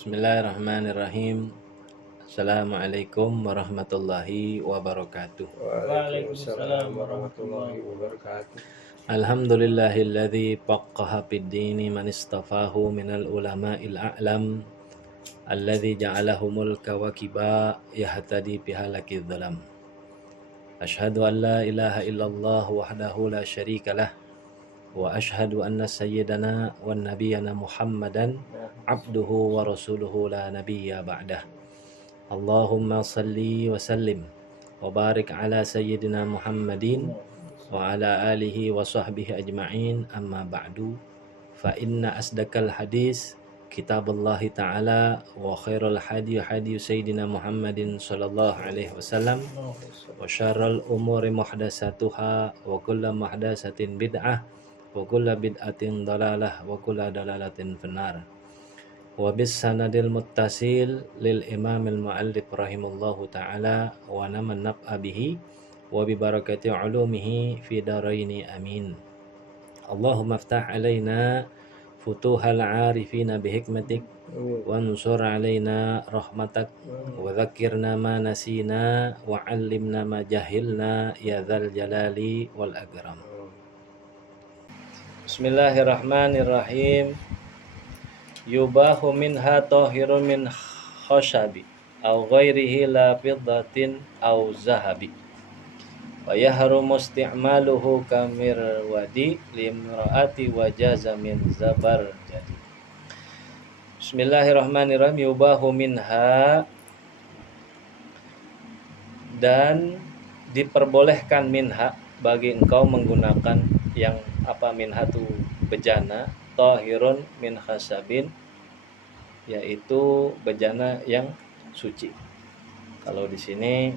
Bismillahirrahmanirrahim. Assalamualaikum warahmatullahi wabarakatuh. Waalaikumsalam warahmatullahi wabarakatuh. Alhamdulillahilladzi faqqaha fid-dini man istafahu minal ulama'il a'lam alladzi ja'alahumul kawakiba yahtadi bihalakidz dhalam. Asyhadu an la ilaha illallah wahdahu la syarikalah wa asyhadu anna sayyidana wan nabiyyana Muhammadan abduhu wa rasuluhu la nabiyya ba'dah. Allahumma salli wa sallim wa barik ala sayyidina Muhammadin wa ala alihi wa sahbihi ajma'in, amma ba'du. Fa inna asdaqal hadis kitabullahi ta'ala wa khairul hadi sayyidina Muhammadin sallallahu alaihi wasallam wa syarrul umuri muhdatsatuha wa kullu muhdatsatin bid'ah wa kullu bid'atin dalalah wa kullu dalalatin finnar. Wa bis sanadil muttasil lil imamil muallif rahimallahu ta'ala wa naman naf'a bihi wa bi barakati ulumihi fi daraini amin. Allahumma aftah alaina futuhal arifina bihikmatik wa ansur alaina rahmatak wa dhakkirna ma nasina wa 'allimna ma jahilna ya dzal jalali wal akram. Bismillahirrahmanirrahim. Yubahu minha tahirun min khashabi aw ghairihi la fiddatin aw zahabi wa yahrumu isti'maluhu kamirwadi limraati wa jaza min zabar jadi. Bismillahirrahmanirrahim. Yubahu minha, dan diperbolehkan minha bagi engkau menggunakan yang apa, minha tu bejana, tahirun min khasabin yaitu bejana yang suci. Kalau di sini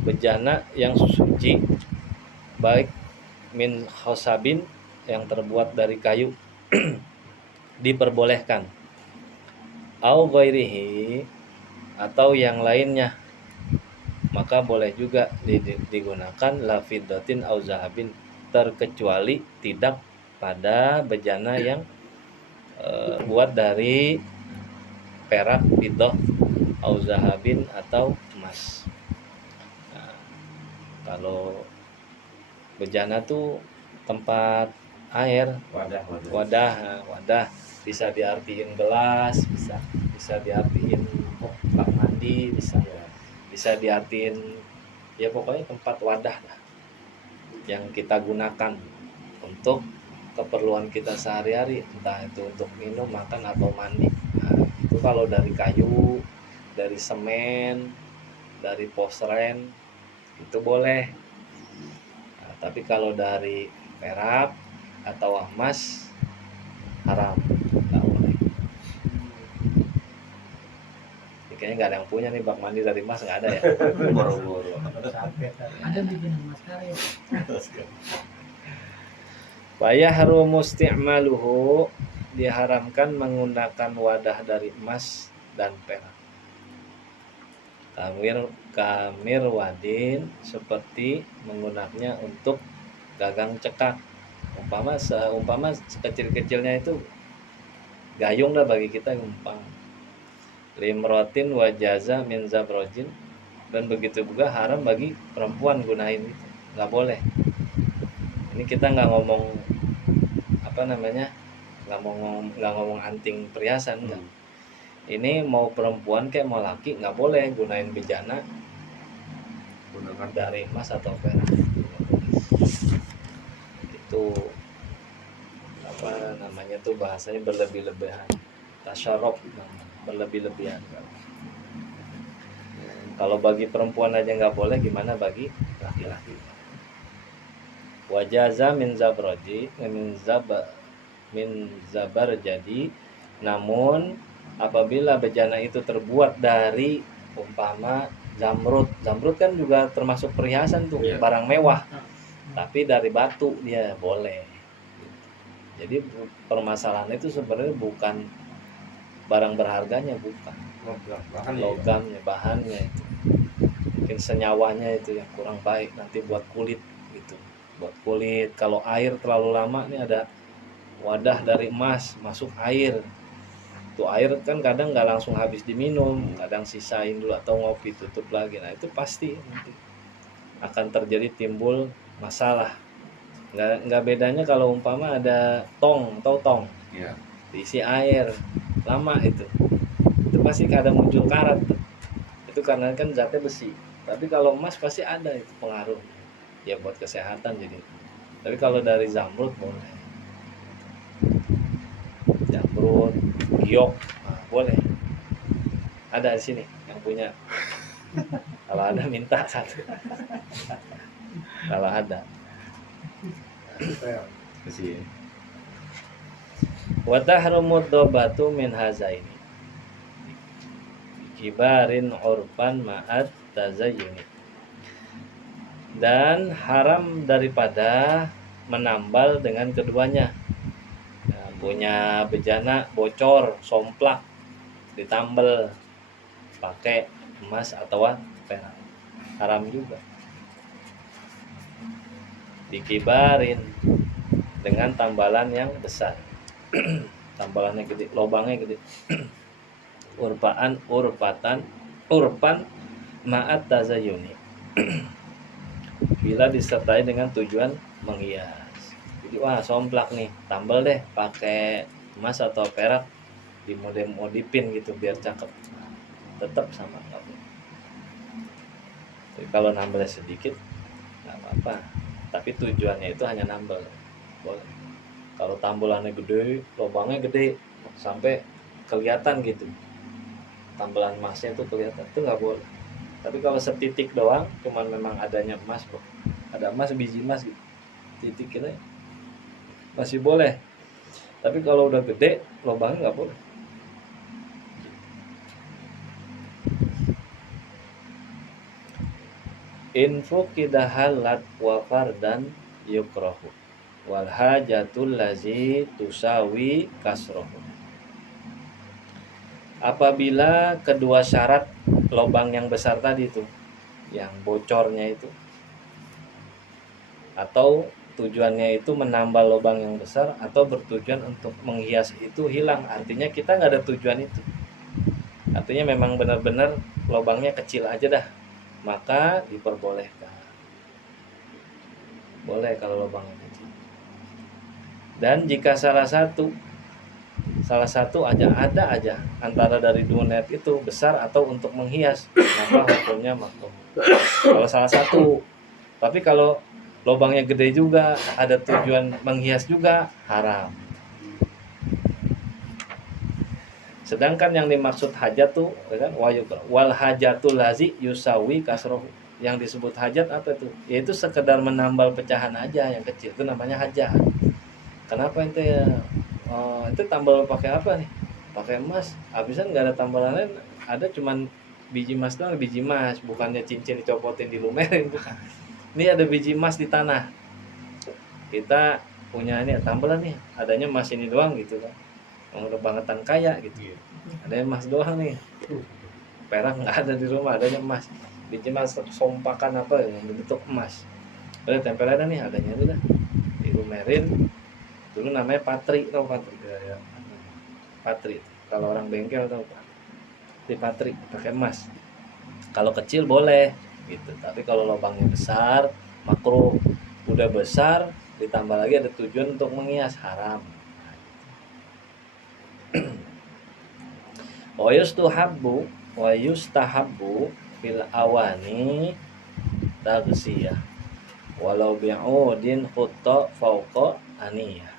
bejana yang suci baik min khasabin yang terbuat dari kayu diperbolehkan, au ghairihi atau yang lainnya maka boleh juga digunakan, la fiddatin au zahabin terkecuali tidak pada bejana yang buat dari perak, fiddah, au zahabin atau emas. Nah, kalau bejana tuh tempat air, wadah bisa diartiin gelas, bisa diartiin bak mandi, bisa diartiin ya pokoknya tempat wadah lah yang kita gunakan untuk keperluan kita sehari-hari, entah itu untuk minum, makan atau mandi. Nah, itu kalau dari kayu, dari semen, dari posren itu boleh. Nah, tapi kalau dari perak atau emas haram, nggak boleh. Ini kayaknya nggak ada yang punya nih bak mandi dari emas, nggak ada ya? Boro-boro. Ada bikin emas karet. Fayahrumu isti'maluhu, diharamkan menggunakan wadah dari emas dan perak. Kamir wadin, seperti menggunaknya untuk gagang cekak. Umpama sekecil-kecilnya itu gayung lah bagi kita, umpama limrotin wajaza min zabrojin, dan begitu juga haram bagi perempuan gunain itu, nggak boleh. Ini kita nggak ngomong apa namanya, nggak ngomong anting perhiasan, enggak. Ini mau perempuan kayak mau laki nggak boleh gunain bejana gunakan dari emas atau perak. Itu apa namanya tuh, bahasanya berlebih-lebihan, tasyaruf, berlebih-lebihan. Kalau bagi perempuan aja nggak boleh, gimana bagi laki-laki? Wajaza min zabar jadi, namun apabila bejana itu terbuat dari umpama zamrud kan juga termasuk perhiasan tuh, barang mewah, tapi dari batu dia boleh. Jadi permasalahannya itu sebenarnya bukan barang berharganya, bukan logamnya, bahannya itu, mungkin senyawanya itu yang kurang baik, nanti buat kulit gitu, buat kulit. Kalau air terlalu lama, nih ada wadah dari emas masuk air, itu Itu air kan kadang nggak langsung habis diminum, kadang sisain dulu atau ngopi tutup lagi. Nah itu pasti nanti akan terjadi timbul masalah. Nggak bedanya kalau umpama ada tong atau tong Iya. diisi air lama itu pasti kadang muncul karat tuh. Itu karena kan zatnya besi. Tapi kalau emas pasti ada itu pengaruh ya buat kesehatan jadi. Tapi kalau dari zamrud boleh, jamrut, giok, nah, boleh. Ada di sini yang punya. Kalau ada minta satu. Kalau ada. Kasih. Wa tahrumud dobatu min hazaini. Kibarin urfan ma'at tazayyuni. Dan haram daripada menambal dengan keduanya. Nah, punya bejana bocor, somplak, ditambal pakai emas atau perak, haram juga. Dikibarin dengan tambalan yang besar. Tambalannya gede, lobangnya gede. Urpan ma'at tazayyuni. Bila disertai dengan tujuan menghias. Jadi wah somplak nih, tambal deh pakai emas atau perak, dimodif-modifin gitu biar cakep. Tetap sama nggak boleh. Jadi kalau nambahnya sedikit nggak apa-apa, tapi tujuannya itu hanya nambal, boleh. Kalau tambalannya gede, lubangnya gede sampai kelihatan gitu, tambalan emasnya itu kelihatan, itu nggak boleh. Tapi kalau setitik doang, cuman memang adanya emas kok, ada emas, biji emas gitu, titik ini masih boleh. Tapi kalau udah gede, lubangnya nggak boleh. Info kidahalat wa fardan yukrahu wal hajatul lazi tusawi kasrohu. Apabila kedua syarat lubang yang besar tadi itu, yang bocornya itu, atau tujuannya itu menambal lubang yang besar atau bertujuan untuk menghias itu hilang, artinya kita nggak ada tujuan itu, artinya memang benar-benar lubangnya kecil aja dah, maka diperbolehkan, boleh kalau lubangnya kecil. Dan jika salah satu aja ada aja antara dari dua net itu besar atau untuk menghias, maka hukumnya makruh. Kalau salah satu, tapi kalau lubangnya gede juga ada tujuan menghias juga, haram. Sedangkan yang dimaksud hajat tuh kan wal hajatul lazi yusawi kasrohu. Yang disebut hajat apa itu? Yaitu sekedar menambal pecahan aja yang kecil, itu namanya hajat. Kenapa itu ya? Itu tambal pakai apa nih? Pakai emas. Habisan nggak ada tambalan lain, ada cuman biji emas doang, biji emas, bukannya cincin dicopotin dilumerin bukan. Ini ada biji emas di tanah. Kita punya ini tambalan nih, adanya emas ini doang gitu kan. Udah bangetan kaya gitu. Ada emas doang nih. Perak nggak ada di rumah, adanya emas. Biji emas sompakan apa yang bentuk emas. Udah tempel ada nih, adanya itu dah. Dilumerin. Dulu namanya patri, tau patri? Ya. Patri. Kalau orang bengkel tau pak? Di patri pakai emas. Kalau kecil boleh gitu, tapi kalau lubangnya besar makruh. Udah besar ditambah lagi ada tujuan untuk menghias, haram. Wa yustahabbu fil awani tagsiyah walau bi'udin khutta fauqa aniyah.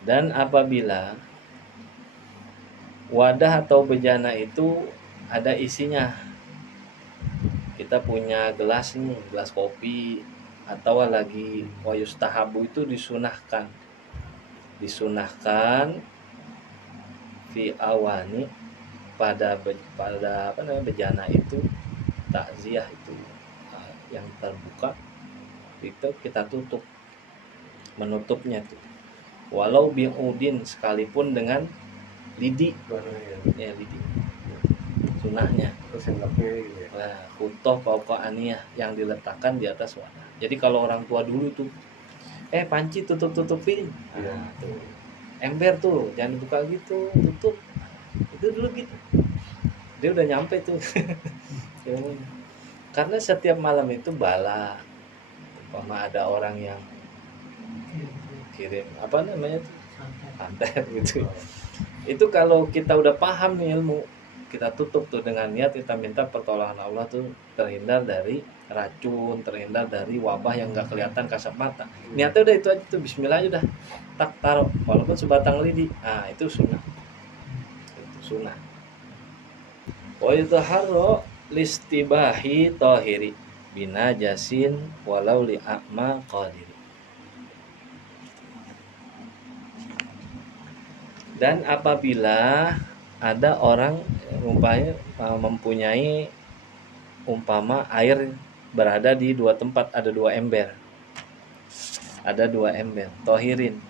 Dan apabila wadah atau bejana itu ada isinya, kita punya gelas nih, gelas kopi, atau lagi wa yustahabu itu disunahkan fi awani pada apa namanya bejana itu, takziah itu yang terbuka itu kita tutup, menutupnya tuh walau bi'udin, sekalipun dengan lidi ya, lidi sunahnya. Nah, kutoh pokok aniyah yang diletakkan di atas wadah. Jadi kalau orang tua dulu tuh panci tutup-tutupin. Nah, tuh. Ember tuh jangan dibuka gitu, tutup. Itu dulu gitu. Dia udah nyampe tuh ilmunya. Karena setiap malam itu bala. Umpama ada orang yang kirim apa namanya tuh santet gitu. Itu kalau kita udah paham nih ilmu, kita tutup tuh dengan niat kita minta pertolongan Allah tuh terhindar dari racun, terhindar dari wabah yang nggak kelihatan kasat mata. Niatnya udah itu aja tuh, bismillah aja udah, tak taruh walaupun sebatang lidi. Ah itu sunnah, itu sunnah. Wa yutahharru listibahi tahiri bina jasin walau li a'ma qadiri. Dan apabila ada orang umpamanya mempunyai umpama air berada di dua tempat, ada dua ember, tohirin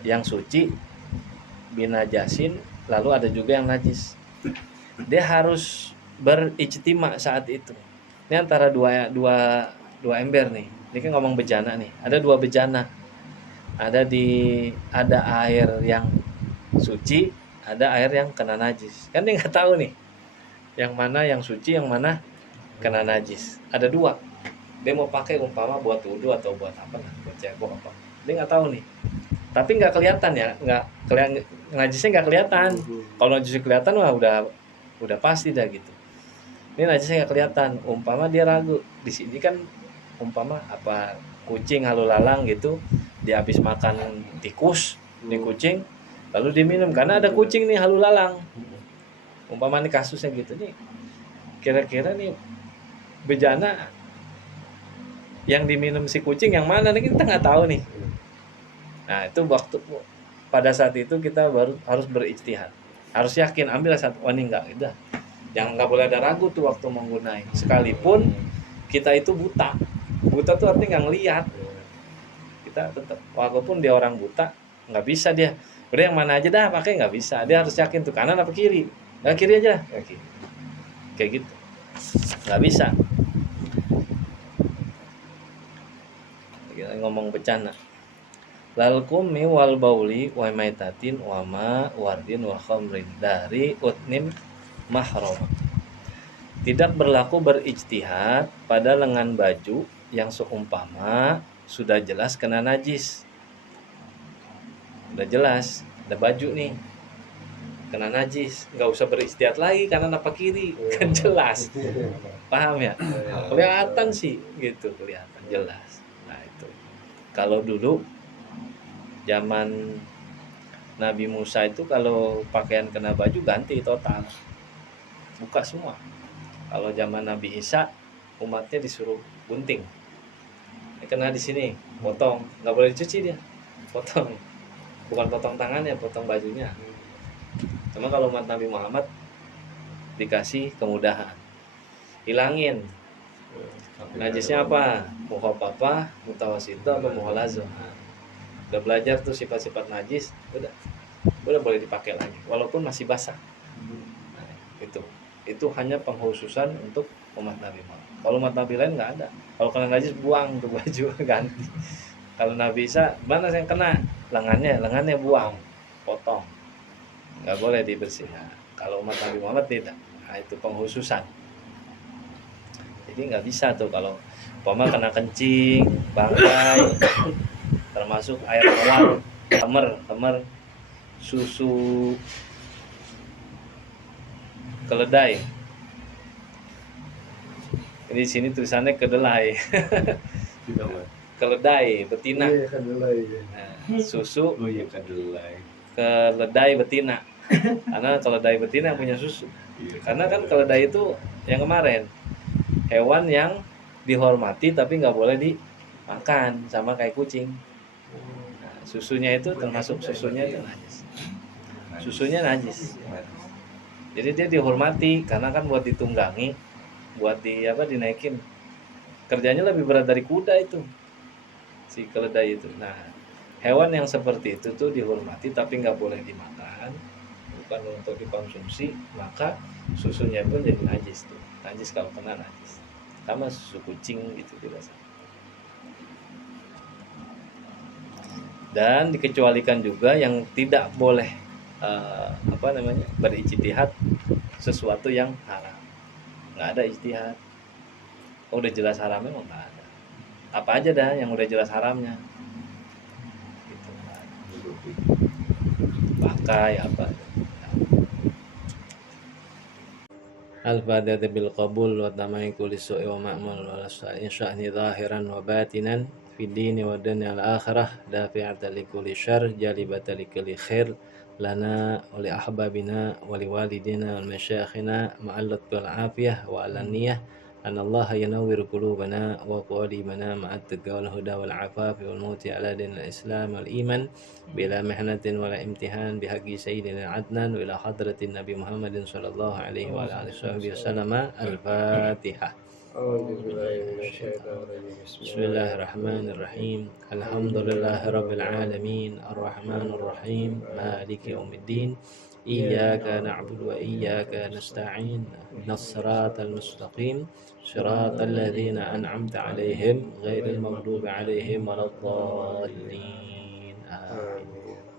yang suci binajasin, lalu ada juga yang najis. Dia harus berijtima saat itu. Ini antara dua ember nih. Ini kan ngomong bejana nih. Ada dua bejana. Ada air yang suci, ada air yang kena najis. Kan dia nggak tahu nih, yang mana yang suci, yang mana kena najis. Ada dua. Dia mau pakai umpama buat wudhu atau buat apa, buat cebok apa. Dia nggak tahu nih. Tapi nggak kelihatan ya, nggak kelihatan najisnya nggak kelihatan. Kalau najisnya kelihatan wah udah pasti dah gitu. Ini najisnya nggak kelihatan. Umpama dia ragu. Di sini kan umpama apa kucing halu lalang gitu, dia habis makan tikus nih kucing, lalu diminum karena ada kucing nih halu lalang. Umpama nih kasusnya gitu nih, kira-kira nih bejana yang diminum si kucing yang mana nih, kita nggak tahu nih. Nah itu waktu pada saat itu kita baru harus berijtihad, harus yakin, ambil satu, oh ini enggak, udah, yang nggak boleh ada ragu tuh waktu menggunakan. Sekalipun kita itu buta tuh artinya nggak ngelihat, kita tetap walaupun dia orang buta nggak bisa dia udah yang mana aja dah pakai, nggak bisa, dia harus yakin tuh kanan apa kiri, nggak kiri aja, kiri, kayak gitu nggak bisa. Kita ngomong bencana. Lal kumi wal bauli wa maitatin wa ma wardin wa khamrin dari utnim mahram. Tidak berlaku berijtihad pada lengan baju yang seumpama sudah jelas kena najis. Udah jelas, ada baju nih kena najis, nggak usah berijtihad lagi kanan apa kiri, kan jelas. Paham ya? Kelihatan sih gitu, kelihatan jelas. Nah itu. Kalau dulu zaman Nabi Musa itu kalau pakaian kena baju ganti total, buka semua. Kalau zaman Nabi Isa umatnya disuruh gunting, kena di sini, potong, nggak boleh dicuci dia, potong, bukan potong tangannya, potong bajunya. Cuma kalau umat Nabi Muhammad dikasih kemudahan, hilangin najisnya apa, mukhafafah, mutawasithah, atau mughallazah. Udah belajar tuh sifat-sifat najis, udah boleh dipakai lagi walaupun masih basah. Nah, itu hanya pengkhususan untuk umat Nabi Muhammad. Kalau umat Nabi lain nggak ada. Kalau kena najis buang tuh baju, ganti. Kalau Nabi Isa mana yang kena lengannya buang, potong, nggak boleh dibersihkan. Nah, kalau umat Nabi Muhammad tidak. Nah, itu pengkhususan. Jadi nggak bisa tuh kalau umpama kena kencing, bangkai, termasuk air tawar, temer, susu keledai. Ini di sini tulisannya kedelai. Keledai betina. Nah, susu keledai betina. Karena keledai betina punya susu. Karena kan keledai itu yang kemarin hewan yang dihormati tapi nggak boleh dimakan sama kayak kucing. Nah, susunya itu termasuk susunya itu najis. Susunya najis. Jadi dia dihormati karena kan buat ditunggangi, buat dinaikin. Kerjanya lebih berat dari kuda itu, si keledai itu. Nah, hewan yang seperti itu tuh dihormati tapi nggak boleh dimakan, bukan untuk dikonsumsi, maka susunya pun jadi najis tuh. Najis kalau kena najis. Sama susu kucing gitu biasa. Dan dikecualikan juga yang tidak boleh berijtihad sesuatu yang haram. Nggak ada ijtihad. Udah jelas haramnya mau nggak ada. Apa aja dah yang udah jelas haramnya. Gitu. Pakai apa? Al-Fatihah bil qabul wa tamai kulli su'i wa ma'mul wa sya'ni zahiran wa batinan fid dini wa dunya al akhirah dafi'atan li kulli syarr jalibatan li kulli khair lana wa li ahbabina wa li walidina wal masyayikhina ma'allat wal afiyah wa alaniyah an Allah yanawwir qulubana wa qalibana ma'at taqwa wal huda wal afaf wal mauti ala dinil islam wal iman bila mihnatin wala imtihan bihaqi sayyidina adnan wa ila hadratin nabi Muhammadin sallallahu alaihi wa alihi wasallam. Al-Fatihah. Bismillahirrahmanirrahim. Alhamdulillahirabbil alamin arrahmanir rahim maliki yaumiddin iyyaka na'budu wa iyyaka nasta'in ihdinas siratal mustaqim siratal ladzina an'amta 'alaihim ghairil maghdubi 'alaihim waladdallin. Amin.